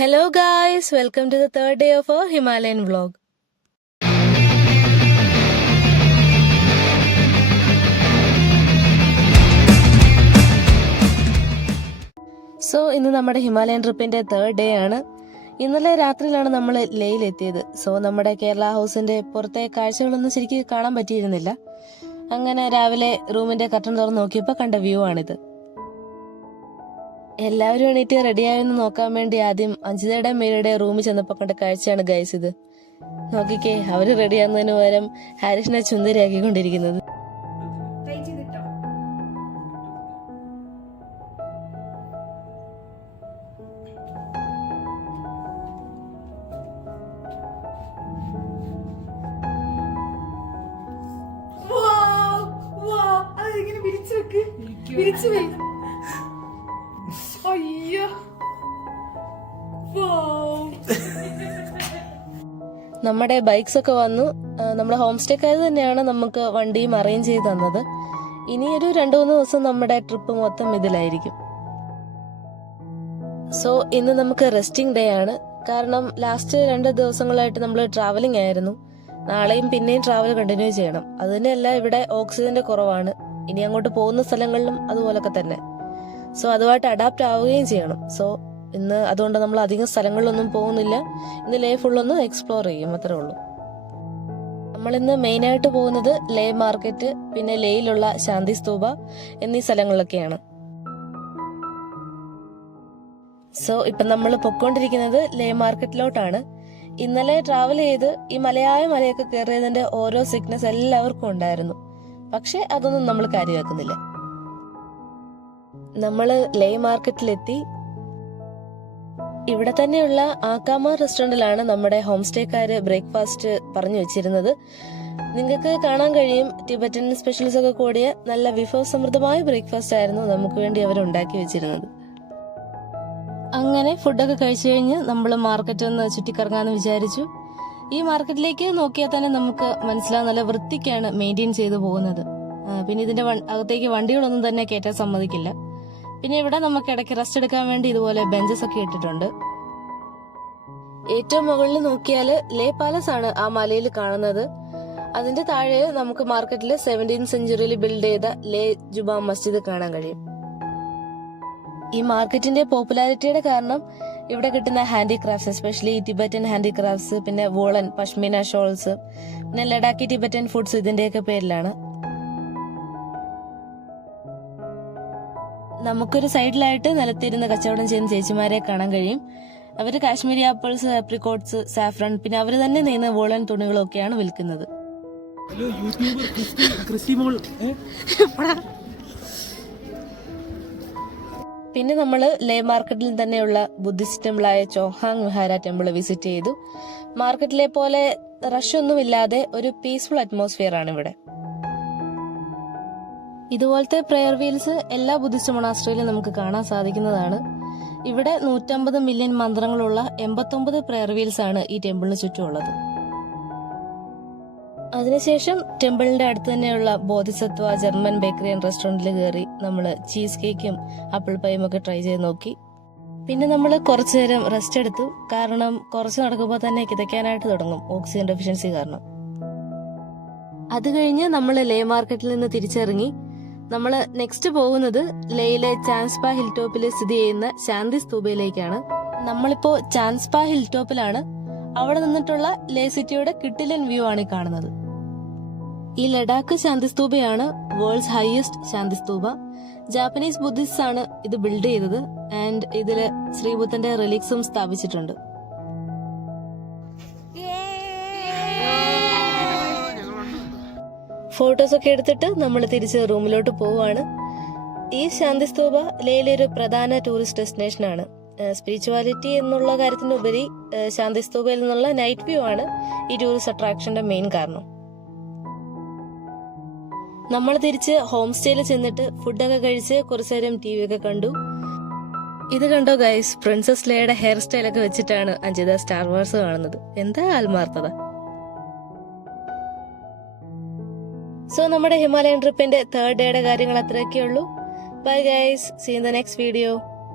Hello guys, welcome to the third day of our Himalayan vlog. So ഇന്ന് നമ്മുടെ Himalayan ട്രിപ്പിന്റെ third day ആണ്. ഇന്നലെ രാത്രിയിലാണ് നമ്മൾ ലേയിലെത്തിയത്. സോ നമ്മുടെ കേരള ഹൗസിന്റെ പുറത്തെ കാഴ്ചകളൊന്നും ശരിക്കും കാണാൻ പറ്റിയിരുന്നില്ല. അങ്ങനെ രാവിലെ റൂമിന്റെ കർട്ടൻ തുറന്ന് നോക്കിയപ്പോൾ കണ്ട വ്യൂ ആണിത്. എല്ലാവരും എണീറ്റ് റെഡിയായെന്ന് നോക്കാൻ വേണ്ടി ആദ്യം അഞ്ജിതയുടെ മേരുടെ റൂമിൽ ചെന്നപ്പോൾ കണ്ട കാഴ്ചയാണ് ഗൈസ് ഇത്. നോക്കിക്കേ, അവര് റെഡിയാകുന്നതിന് പകരം ഹാരിഷിനെ ചുന്ദരിയാക്കിക്കൊണ്ടിരിക്കുന്നത്. നമ്മുടെ ബൈക്സ് ഒക്കെ വന്നു. നമ്മുടെ ഹോം സ്റ്റേക്കാർ തന്നെയാണ് നമുക്ക് വണ്ടിയും അറേഞ്ച് ചെയ്ത് തന്നത്. ഇനി ഒരു 2-3 ദിവസം നമ്മുടെ ട്രിപ്പ് മൊത്തം ഇതിലായിരിക്കും. സോ ഇന്ന് നമുക്ക് റെസ്റ്റിംഗ് ഡേ ആണ്. കാരണം ലാസ്റ്റ് 2 ദിവസങ്ങളായിട്ട് നമ്മൾ ട്രാവലിംഗ് ആയിരുന്നു. നാളെയും പിന്നെയും ട്രാവൽ കണ്ടിന്യൂ ചെയ്യണം. അത് തന്നെയല്ല, ഇവിടെ ഓക്സിജന്റെ കുറവാണ്. ഇനി അങ്ങോട്ട് പോകുന്ന സ്ഥലങ്ങളിലും അതുപോലൊക്കെ തന്നെ. സോ അതുമായിട്ട് അഡാപ്റ്റ് ആവുകയും ചെയ്യണം. സോ ഇന്ന് അതുകൊണ്ട് നമ്മൾ അധികം സ്ഥലങ്ങളിലൊന്നും പോകുന്നില്ല. ഇന്ന് ലേ ഫുള്ളൊന്ന് എക്സ്പ്ലോർ ചെയ്യും, അത്രേ ഉള്ളൂ. നമ്മളിന്ന് മെയിനായിട്ട് പോകുന്നത് ലേ മാർക്കറ്റ്, പിന്നെ ലേയിലുള്ള ശാന്തി സ്തൂപ എന്നീ സ്ഥലങ്ങളിലൊക്കെയാണ്. സോ ഇപ്പൊ നമ്മൾ പൊക്കോണ്ടിരിക്കുന്നത് ലേ മാർക്കറ്റിലോട്ടാണ്. ഇന്നലെ ട്രാവൽ ചെയ്ത് ഈ മലയായ മലയൊക്കെ കയറിയതിന്റെ ഓരോ സിക്നസ് എല്ലാവർക്കും ഉണ്ടായിരുന്നു. പക്ഷെ അതൊന്നും നമ്മൾ കാര്യമാക്കുന്നില്ല. നമ്മള് ലേ മാർക്കറ്റിലെത്തി. ഇവിടെ തന്നെയുള്ള ആക്കാമ റെസ്റ്റോറന്റിലാണ് നമ്മുടെ ഹോം സ്റ്റേക്കാര് ബ്രേക്ക്ഫാസ്റ്റ് പറഞ്ഞു വെച്ചിരുന്നത്. നിങ്ങൾക്ക് കാണാൻ കഴിയും, ടിബറ്റൻ സ്പെഷ്യൽസ് ഒക്കെ കൂടിയ നല്ല വിഭവസമൃദ്ധമായ ബ്രേക്ക്ഫാസ്റ്റ് ആയിരുന്നു നമുക്ക് വേണ്ടി അവർ ഉണ്ടാക്കി വെച്ചിരുന്നത്. അങ്ങനെ ഫുഡൊക്കെ കഴിച്ചു കഴിഞ്ഞ് നമ്മൾ മാർക്കറ്റ് ഒന്ന് ചുറ്റിക്കറങ്ങാന്ന് വിചാരിച്ചു. ഈ മാർക്കറ്റിലേക്ക് നോക്കിയാൽ തന്നെ നമുക്ക് മനസ്സിലാവും, നല്ല വൃത്തിക്കാണ് മെയിൻറ്റെയിൻ ചെയ്തു പോകുന്നത്. പിന്നെ ഇതിന്റെ അകത്തേക്ക് വണ്ടികളൊന്നും തന്നെ കയറ്റാൻ സമ്മതിക്കില്ല. പിന്നെ ഇവിടെ നമുക്ക് ഇടയ്ക്ക് റെസ്റ്റ് എടുക്കാൻ വേണ്ടി ഇതുപോലെ ബെഞ്ചസ് ഒക്കെ ഇട്ടിട്ടുണ്ട്. ഏറ്റവും മുകളിൽ നോക്കിയാല് ലേ പാലസ് ആണ് ആ മലയിൽ കാണുന്നത്. അതിന്റെ താഴെ നമുക്ക് മാർക്കറ്റില് 17th സെഞ്ചുറിയിൽ ബിൽഡ് ചെയ്ത ലേ ജുമാ മസ്ജിദ് കാണാൻ കഴിയും. ഈ മാർക്കറ്റിന്റെ പോപ്പുലാരിറ്റിയുടെ കാരണം ഇവിടെ കിട്ടുന്ന ഹാൻഡിക്രാഫ്റ്റ്സ്, എസ്പെഷ്യലി ടിബറ്റൻ ഹാൻഡിക്രാഫ്റ്റ്സ്, പിന്നെ വോളൻ പഷ്മീന ഷോൾസ്, പിന്നെ ലഡാക്കി ടിബറ്റൻ ഫുഡ്സ് ഇതിന്റെയൊക്കെ പേരിലാണ്. നമുക്കൊരു സൈഡിലായിട്ട് നിലത്തിരുന്ന് കച്ചവടം ചെയ്യുന്ന ചേച്ചിമാരെ കാണാൻ കഴിയും. അവര് കാശ്മീരി ആപ്പിൾസ്, ആപ്രിക്കോട്ട്സ്, സാഫ്രൺ, പിന്നെ അവര് തന്നെ നെയ്യുന്ന വോളൻ തുണികളൊക്കെയാണ് വിൽക്കുന്നത്. പിന്നെ നമ്മള് ലേ മാർക്കറ്റിൽ തന്നെയുള്ള ബുദ്ധിസ്റ്റ് ടെമ്പിളായ ചോഹാങ് വിഹാര ടെമ്പിൾ വിസിറ്റ് ചെയ്തു. മാർക്കറ്റിലെ പോലെ റഷ് ഒന്നുമില്ലാതെ ഒരു പീസ്ഫുൾ അറ്റ്മോസ്ഫിയർ ആണ് ഇവിടെ. ഇതുപോലത്തെ പ്രെയർ വീൽസ് എല്ലാ ബുദ്ധിസ്റ്റ് മൊണാസ്ട്രിയിലും നമുക്ക് കാണാൻ സാധിക്കുന്നതാണ്. ഇവിടെ 150 മില്യൺ മന്ത്രങ്ങളുള്ള 89 പ്രെയർ വീൽസ് ആണ് ഈ ടെമ്പിളിന് ചുറ്റുമുള്ളത്. അതിനുശേഷം ടെമ്പിളിന്റെ അടുത്ത് തന്നെയുള്ള ബോധിസത്വ ജർമ്മൻ ബേക്കറി ആൻഡ് റെസ്റ്റോറന്റിൽ കയറി നമ്മള് ചീസ് കേക്കും ആപ്പിൾ പൈയും ഒക്കെ ട്രൈ ചെയ്ത് നോക്കി. പിന്നെ നമ്മൾ കുറച്ചു നേരം റെസ്റ്റ് എടുത്തു. കാരണം കുറച്ച് നടക്കുമ്പോൾ തന്നെ കിതയ്ക്കാനായിട്ട് തുടങ്ങും, ഓക്സിജൻ ഡെഫിഷ്യൻസി കാരണം. അത് കഴിഞ്ഞ് നമ്മൾ ലേ മാർക്കറ്റിൽ നിന്ന് തിരിച്ചിറങ്ങി. നമ്മൾ നെക്സ്റ്റ് പോകുന്നത് ലേയിലെ ചാൻസ്പ ഹിൽ ടോപ്പിൽ സ്ഥിതി ചെയ്യുന്ന ശാന്തി സ്തൂപയിലേക്കാണ്. നമ്മളിപ്പോ ചാൻസ്പ ഹിൽ ടോപ്പിലാണ്. അവിടെ നിന്നിട്ടുള്ള ലേ സിറ്റിയുടെ കിട്ടിലൻ വ്യൂ ആണ് കാണുന്നത്. ഈ ലഡാക്ക് ശാന്തി സ്തൂപയാണ് വേൾഡ്സ് ഹൈയസ്റ്റ് ശാന്തി സ്തൂപ. ജാപ്പനീസ് ബുദ്ധിസ്റ്റ് ആണ് ഇത് ബിൽഡ് ചെയ്തത്. ആൻഡ് ഇതില് ശ്രീബുദ്ധന്റെ റിലിക്സും സ്ഥാപിച്ചിട്ടുണ്ട്. ഫോട്ടോസ് ഒക്കെ എടുത്തിട്ട് നമ്മൾ തിരിച്ച് റൂമിലോട്ട് പോവാണ്. ഈ ശാന്തി സ്തൂപ ലേയിലെ ഒരു പ്രധാന ടൂറിസ്റ്റ് ഡെസ്റ്റിനേഷൻ ആണ്. സ്പിരിച്വാലിറ്റി എന്നുള്ള കാര്യത്തിനുപരി ശാന്തി സ്തൂപയിൽ നിന്നുള്ള നൈറ്റ് വ്യൂ ആണ് ഈ ടൂറിസ്റ്റ് അട്രാക്ഷന്റെ മെയിൻ കാരണം. നമ്മൾ തിരിച്ച് ഹോം സ്റ്റേയിൽ ചെന്നിട്ട് ഫുഡൊക്കെ കഴിച്ച് കുറച്ചു നേരം TV ഒക്കെ കണ്ടു. ഇത് കണ്ടോ ഗൈസ്, പ്രിൻസസ് ലേയുടെ ഹെയർ സ്റ്റൈലൊക്കെ വെച്ചിട്ടാണ് അഞ്ജിത സ്റ്റാർ വാർസ് കാണുന്നത്. എന്താ ആത്മാർത്ഥത. സോ നമ്മുടെ ഹിമാലയൻ ട്രിപ്പിന്റെ തേർഡ് ഡേയുടെ കാര്യങ്ങൾ അത്രയൊക്കെ ഉള്ളൂ. Bye guys, see in the next video.